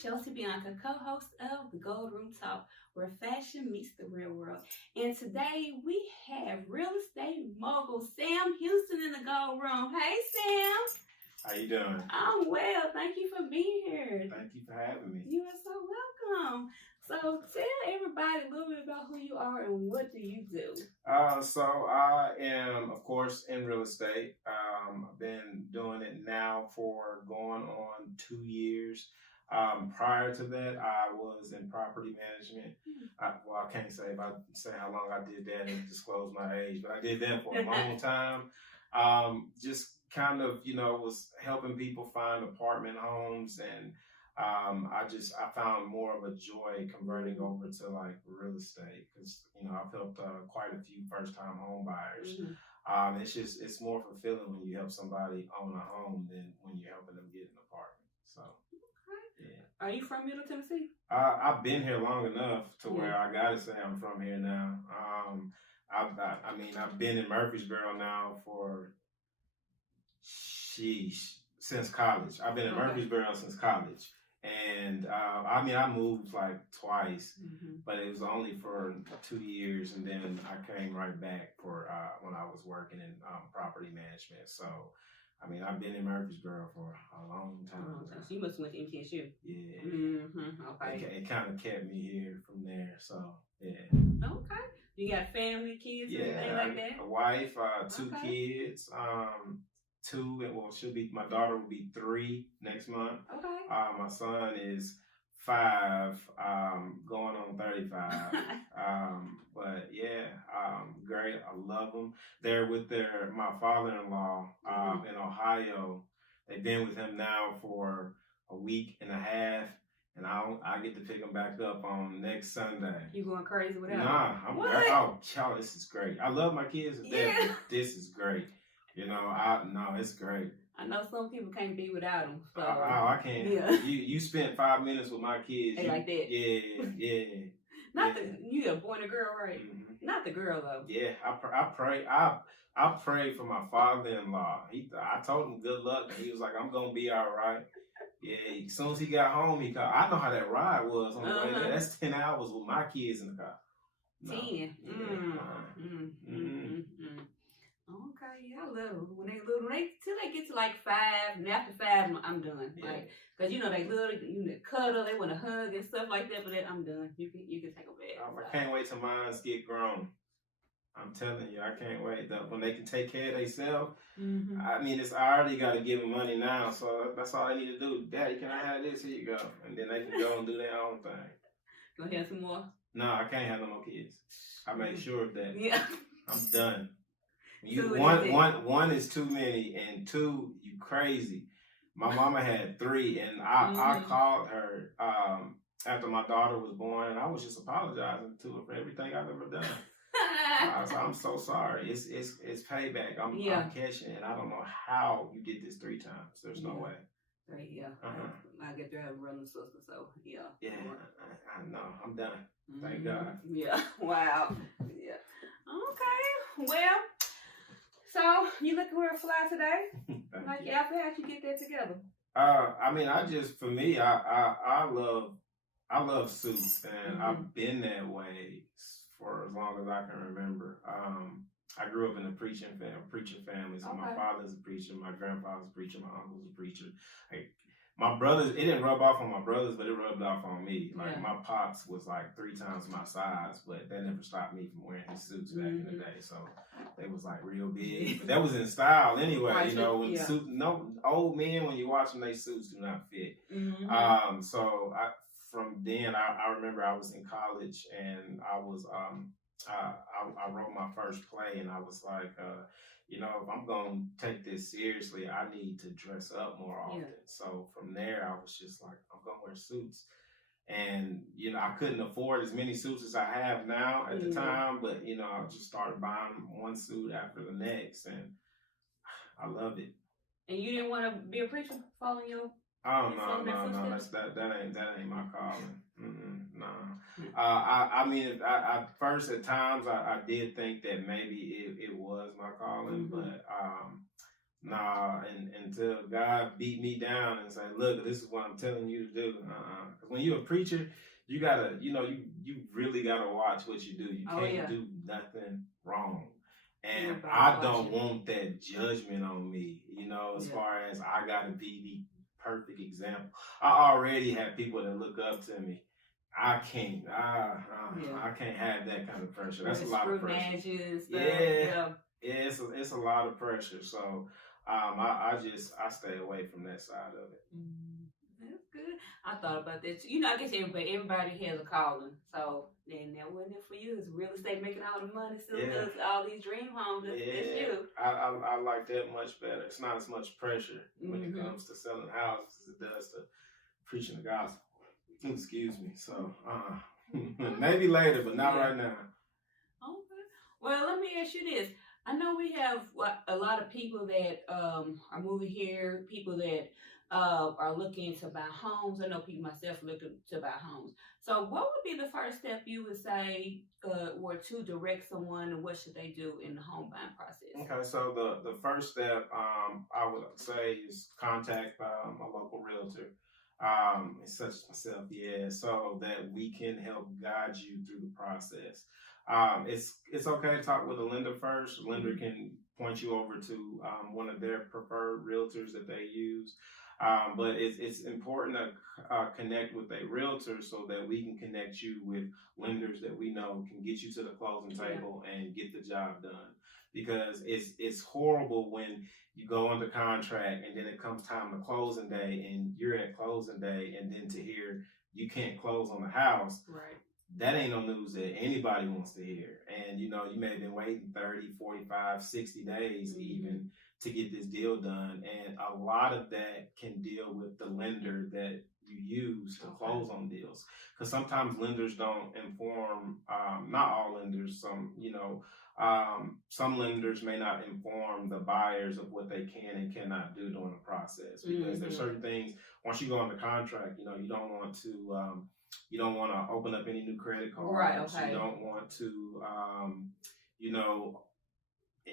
Chelsea Bianca, co-host of the Gold Room Talk, where fashion meets the real world. And today we have real estate mogul Sam Houston in the Gold Room. Hey, Sam. How you doing? I'm well. Thank you for being here. Thank you for having me. You are so welcome. So tell everybody a little bit about who you are and what do you do? So I am, of course, in real estate. I've been doing it now for going on 2 years. Prior to that, I was in property management. I can't say if I say how long I did that and disclose my age, but I did that for a long time. Just kind of, was helping people find apartment homes, and I found more of a joy converting over to like real estate because I've helped quite a few first time home buyers. It's more fulfilling when you help somebody own a home than when you're helping them get an apartment. So. Yeah. Are you from Middle Tennessee? I've been here long enough to where I gotta say I'm from here now. I've been in Murfreesboro now for since college. I've been in Murfreesboro since college, and I moved like twice, but it was only for 2 years, and then I came right back for when I was working in property management. So. I've been in Murfreesboro for a long time. So you must have went to MTSU. Yeah. Okay. It kind of kept me here from there. So, yeah. Okay. You got family, kids, anything like that? A wife, 2 kids. My daughter will be 3 next month. Okay. My son is 5, going on 35. But yeah, great. I love them. They're with my father-in-law in Ohio. They've been with him now for a week and a half, and I get to pick them back up on next Sunday. You going crazy with that? Nah, I'm great. Oh, child, this is great. I love my kids to death, but this is great. It's great. I know some people can't be without them. So. I can't. Yeah. You spent 5 minutes with my kids. They like that. Yeah. You a boy and a girl, right? Not the girl though. Yeah, I pray. I prayed for my father-in-law. I told him good luck, and he was like, "I'm gonna be all right." Yeah. As soon as he got home, he called. I know how that ride was on the way there. That's 10 hours with my kids in the car. 10. Okay, yeah, I love them. When they little, till they get to like 5, and after 5, I'm done. Yeah. Like, cause they little, cuddle, they want to hug and stuff like that. But then I'm done. You can take a bed. I can't wait till mine get grown. I'm telling you, I can't wait. When they can take care of themselves. I already got to give them money now, so that's all they need to do. Daddy, can I have this? Here you go, and then they can go and do their own thing. You want to have some more? No, I can't have no more kids. I make sure of that. Yeah, I'm done. One is too many, and 2, you crazy. My mama had 3, and I called her after my daughter was born, and I was just apologizing to her for everything I've ever done. I'm so sorry. It's payback. I'm catching, and I don't know how you did this 3 times. There's no way. Right, yeah. I get to have a brother and sister, so yeah. Yeah, I know. I'm done. Thank God. Yeah. Wow. Yeah. Okay. Well. So, you looking real fly today? Like, how'd you get that together? I love suits, and I've been that way for as long as I can remember. I grew up in a preacher family, so my father's a preacher, my grandfather's a preacher, my uncle's a preacher. My brothers, it didn't rub off on my brothers, but it rubbed off on me. Like, my pops was like 3 times my size, but that never stopped me from wearing his suits back in the day. So they was like real big. But that was in style anyway, when suits, no old men, when you watch them, they suits do not fit. From then, I remember I was in college, and I was, I wrote my first play, and I was like, if I'm going to take this seriously, I need to dress up more often. So from there, I was just like, I'm going to wear suits. And, I couldn't afford as many suits as I have now at the time, but, I just started buying one suit after the next, and I love it. And you didn't want to be a preacher, following your... Oh, no, that ain't my calling. No. At first, at times, I did think that maybe it was my calling, but Nah, and until God beat me down and say, look, this is what I'm telling you to do. Because when you're a preacher, you gotta, you really gotta watch what you do. You can't do nothing wrong. And Everybody I don't watching. want that judgment on me, as far as I gotta be the perfect example. I already have people that look up to me. I can't. I can't have that kind of pressure. That's a lot of pressure. You and stuff. Yeah, it's a lot of pressure. So I stay away from that side of it. That's good. I thought about that. I guess everybody has a calling. So then that wasn't it for you. It's real estate, making all the money, still does all these dream homes. That's you. I like that much better. It's not as much pressure when it comes to selling houses as it does to preaching the gospel. Excuse me. So maybe later, but not right now. Okay. Well, let me ask you this. I know we have a lot of people that are moving here, people that are looking to buy homes. I know people myself looking to buy homes. So what would be the first step you would say or to direct someone, and what should they do in the home buying process? Okay, so the first step I would say is contact a local realtor. Such as myself, so that we can help guide you through the process. It's okay to talk with a lender first. The lender can point you over to one of their preferred realtors that they use. But it's important to connect with a realtor so that we can connect you with lenders that we know can get you to the closing table and get the job done. Because it's horrible when you go under contract and then it comes time to closing day and you're at closing day and then to hear you can't close on the house. Right. That ain't no news that anybody wants to hear. And you may have been waiting 30, 45, 60 days even to get this deal done. And a lot of that can deal with the lender that you use to close on deals. Because sometimes lenders don't inform, not all lenders, some lenders may not inform the buyers of what they can and cannot do during the process. Because there's certain things, once you go under contract, you don't want to open up any new credit cards. Right, okay. You don't want to,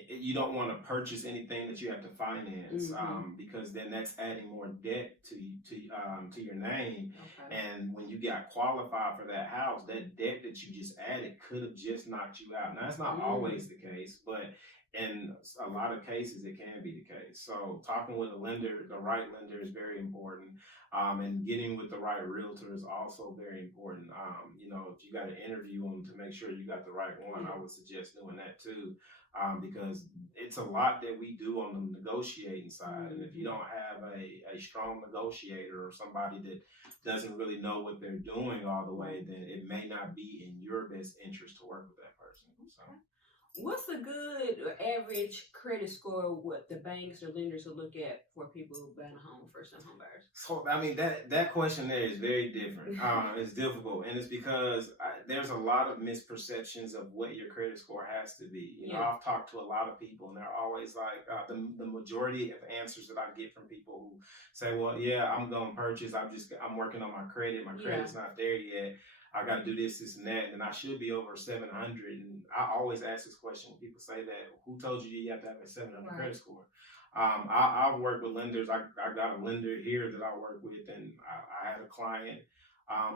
you don't want to purchase anything that you have to finance because then that's adding more debt to your name. Okay. And when you got qualified for that house, that debt that you just added could have just knocked you out. Now, that's not always the case, but in a lot of cases, it can be the case. So talking with a lender, the right lender, is very important. And getting with the right realtor is also very important. If you got to interview them to make sure you got the right one, I would suggest doing that too. Because it's a lot that we do on the negotiating side. And if you don't have a strong negotiator or somebody that doesn't really know what they're doing all the way, then it may not be in your best interest to work with that person. So. What's a good or average credit score what the banks or lenders will look at for people who buy a home, first-time home buyers? So, I mean, that question there is very different. It's difficult, and it's because there's a lot of misperceptions of what your credit score has to be. I've talked to a lot of people, and they're always like, the majority of answers that I get from people who say, well, yeah, I'm going to purchase. I'm working on my credit. My credit's not there yet. I got to do this, and that, and I should be over 700. And I always ask this question when people say that, who told you have to have a 700 credit score? I've worked with lenders. I got a lender here that I work with, and I had a client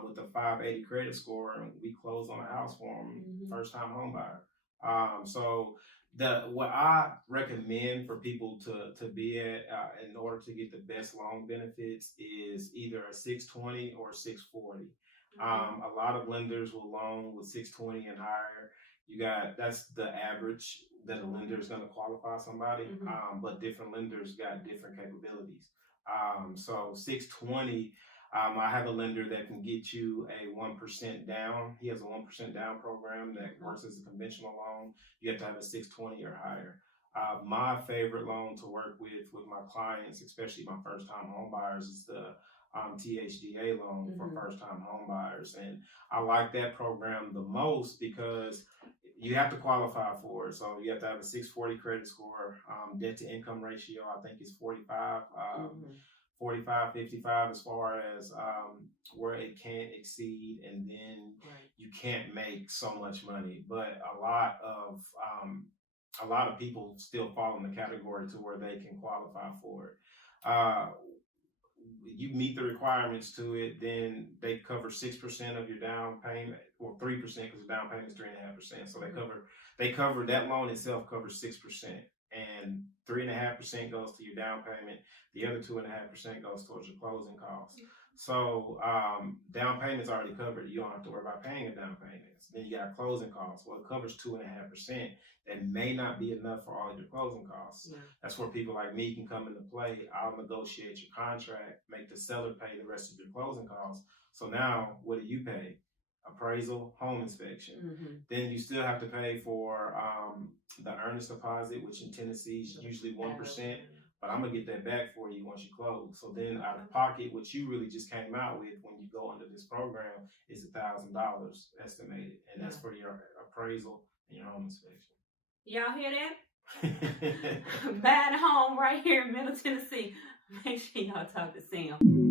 with a 580 credit score, and we closed on a house for him, first-time home buyer. So what I recommend for people to be at in order to get the best loan benefits is either a 620 or 640. A lot of lenders will loan with 620 and higher. That's the average that a lender is going to qualify somebody, but different lenders got different capabilities. So 620, I have a lender that can get you a 1% down. He has a 1% down program that works as a conventional loan. You have to have a 620 or higher. My favorite loan to work with my clients, especially my first-time home buyers, is the THDA loan for first-time home buyers. And I like that program the most because you have to qualify for it. So you have to have a 640 credit score. Debt to income ratio, I think, is 45, 55 as far as where it can't exceed. And then you can't make so much money. But a lot of a lot of people still fall in the category to where they can qualify for it. Uh, you meet the requirements to it, then they cover 6% of your down payment, or 3% because the down payment is 3.5%. So they cover that loan itself covers 6%, and 3.5% goes to your down payment. The other 2.5% goes towards your closing costs. So down payment's already covered. You don't have to worry about paying a down payment. Then you got closing costs. Well, it covers 2.5%. That may not be enough for all of your closing costs. Yeah. That's where people like me can come into play. I'll negotiate your contract, make the seller pay the rest of your closing costs. So now, what do you pay? Appraisal, home inspection. Mm-hmm. Then you still have to pay for the earnest deposit, which in Tennessee is usually 1%. But I'm gonna get that back for you once you close. So then out of pocket, what you really just came out with when you go under this program is $1,000 estimated, and that's for your appraisal and your home inspection. Y'all hear that? Buying a home right here in Middle Tennessee. Make sure y'all talk to Sam.